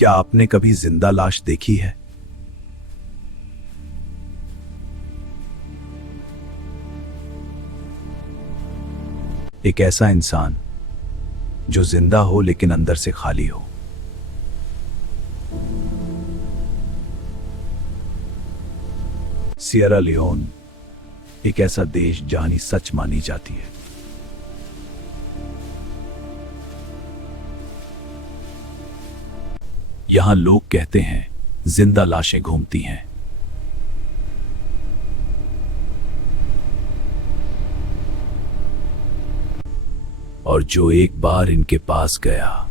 क्या आपने कभी जिंदा लाश देखी है? एक ऐसा इंसान जो जिंदा हो लेकिन अंदर से खाली हो। सियरा लियोन एक ऐसा देश जहां सच मानी जाती है। यहां लोग कहते हैं जिंदा लाशें घूमती हैं। और जो एक बार इनके पास गया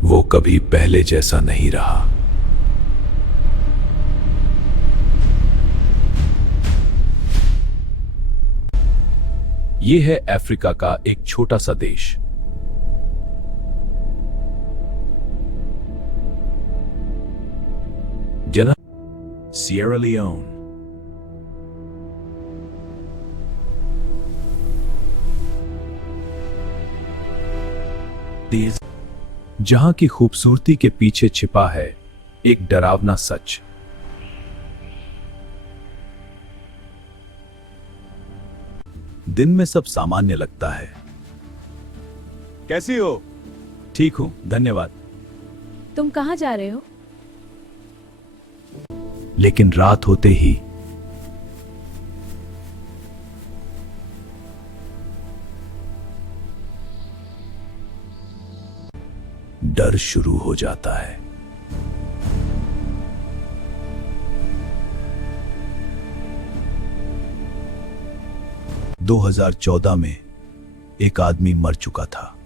वो कभी पहले जैसा नहीं रहा। यह है अफ्रीका का एक छोटा सा देश। जना सियरा लियोन। जहां की खूबसूरती के पीछे छिपा है एक डरावना सच। दिन में सब सामान्य लगता है। कैसी हो? ठीक हूं, धन्यवाद। तुम कहाँ जा रहे हो? लेकिन रात होते ही डर शुरू हो जाता है। – 2014 में एक आदमी मर चुका था।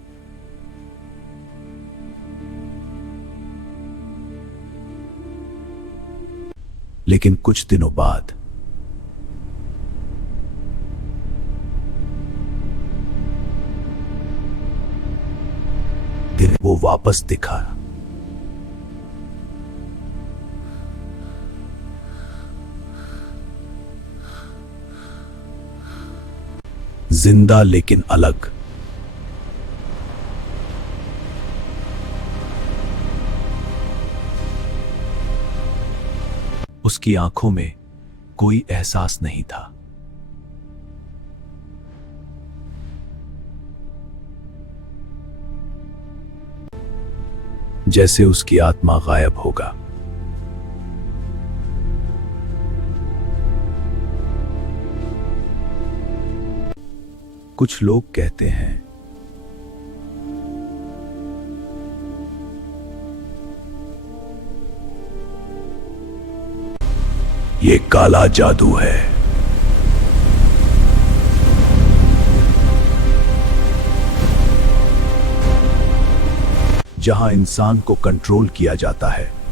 लेकिन कुछ दिनों बाद फिर वो वापस दिखा। जिंदा लेकिन अलग। उसकी आंखों में कोई एहसास नहीं था। जैसे उसकी आत्मा गायब होगा। कुछ लोग कहते हैं ये काला जादू है। जहां इंसान को कंट्रोल किया जाता है।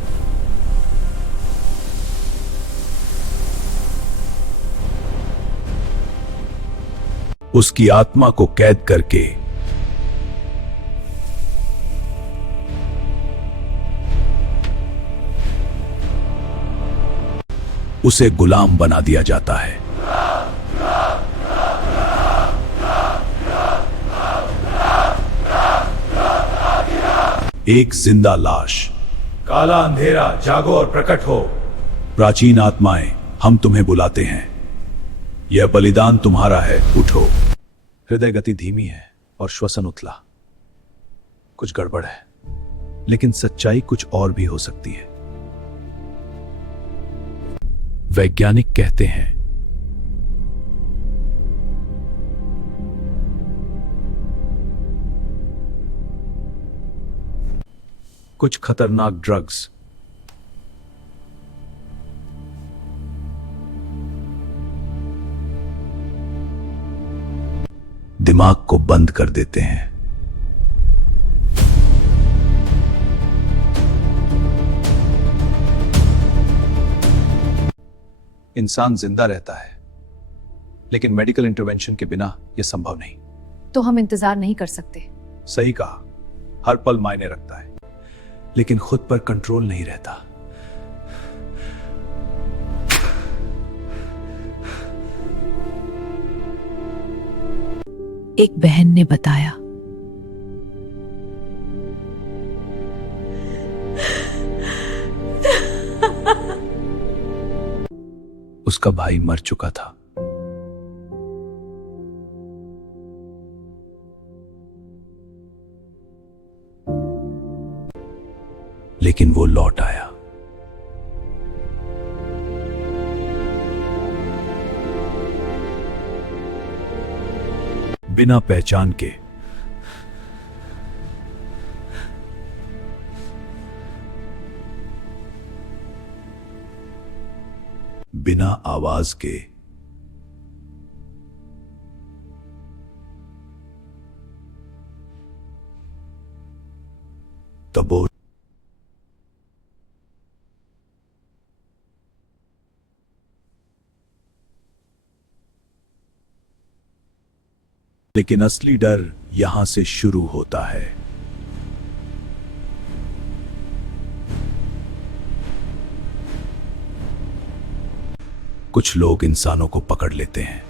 उसकी आत्मा को कैद करके उसे गुलाम बना दिया जाता है। एक जिंदा लाश। काला अंधेरा, जागो और प्रकट हो। प्राचीन आत्माएं, हम तुम्हें बुलाते हैं। यह बलिदान तुम्हारा है, उठो। हृदय गति धीमी है और श्वसन उथला। कुछ गड़बड़ है, लेकिन सच्चाई कुछ और भी हो सकती है। वैज्ञानिक कहते हैं कुछ खतरनाक ड्रग्स दिमाग को बंद कर देते हैं। इंसान जिंदा रहता है, लेकिन मेडिकल इंटरवेंशन के बिना यह संभव नहीं। तो हम इंतजार नहीं कर सकते। सही कहा। हर पल मायने रखता है, लेकिन खुद पर कंट्रोल नहीं रहता। एक बहन ने बताया। उसका भाई मर चुका था। लेकिन वो लौट आया। बिना पहचान के। बिना आवाज के। तब वो लेकिन असली डर यहां से शुरू होता है। कुछ लोग इंसानों को पकड़ लेते हैं,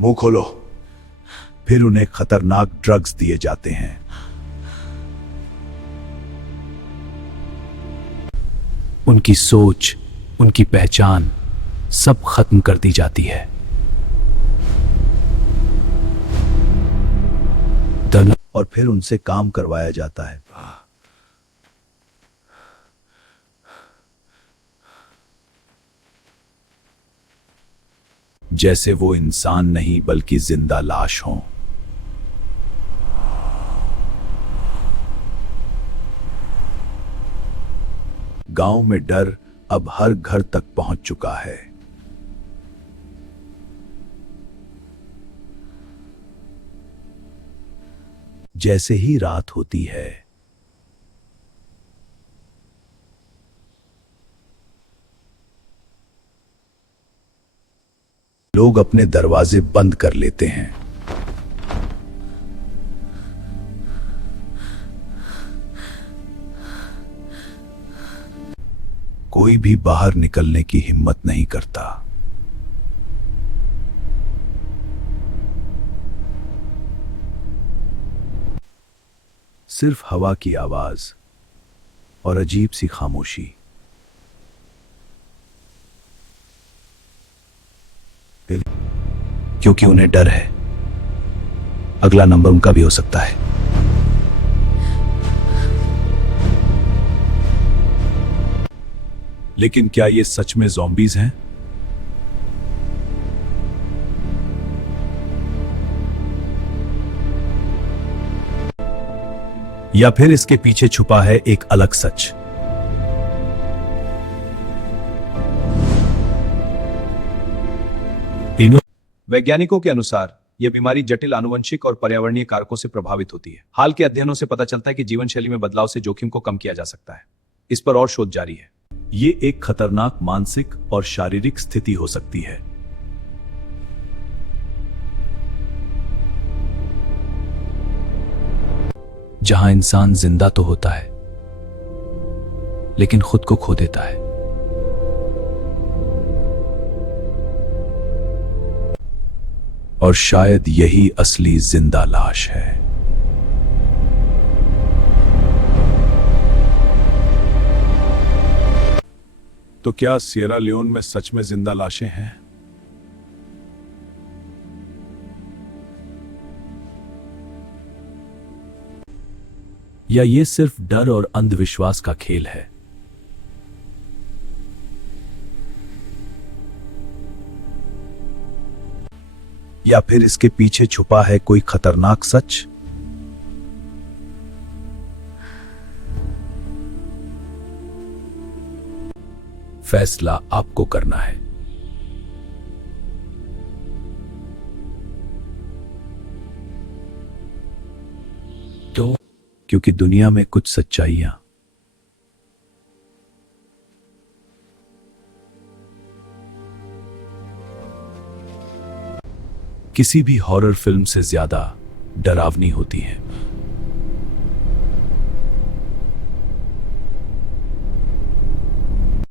मुंह खोलो, फिर उन्हें खतरनाक ड्रग्स दिए जाते हैं। उनकी सोच, उनकी पहचान सब खत्म कर दी जाती है। और फिर उनसे काम करवाया जाता है। जैसे वो इंसान नहीं बल्कि जिंदा लाश हों। गांव में डर अब हर घर तक पहुंच चुका है। जैसे ही रात होती है, लोग अपने दरवाजे बंद कर लेते हैं। कोई भी बाहर निकलने की हिम्मत नहीं करता। सिर्फ हवा की आवाज और अजीब सी खामोशी। क्योंकि उन्हें डर है, अगला नंबर उनका भी हो सकता है। लेकिन क्या ये सच में ज़ॉम्बीज हैं? या फिर इसके पीछे छुपा है एक अलग सच? तीनों वैज्ञानिकों के अनुसार यह बीमारी जटिल आनुवंशिक और पर्यावरणीय कारकों से प्रभावित होती है। हाल के अध्ययनों से पता चलता है कि जीवन शैली में बदलाव से जोखिम को कम किया जा सकता है। इस पर और शोध जारी है। ये एक खतरनाक मानसिक और शारीरिक स्थिति हो सकती है। जहां इंसान जिंदा तो होता है, लेकिन खुद को खो देता है। और शायद यही असली जिंदा लाश है। तो क्या सिएरा लियोन में सच में जिंदा लाशें हैं? या ये सिर्फ डर और अंधविश्वास का खेल है? या फिर इसके पीछे छुपा है कोई खतरनाक सच? फैसला आपको करना है। तो क्योंकि दुनिया में कुछ सच्चाइयां किसी भी हॉरर फिल्म से ज्यादा डरावनी होती हैं।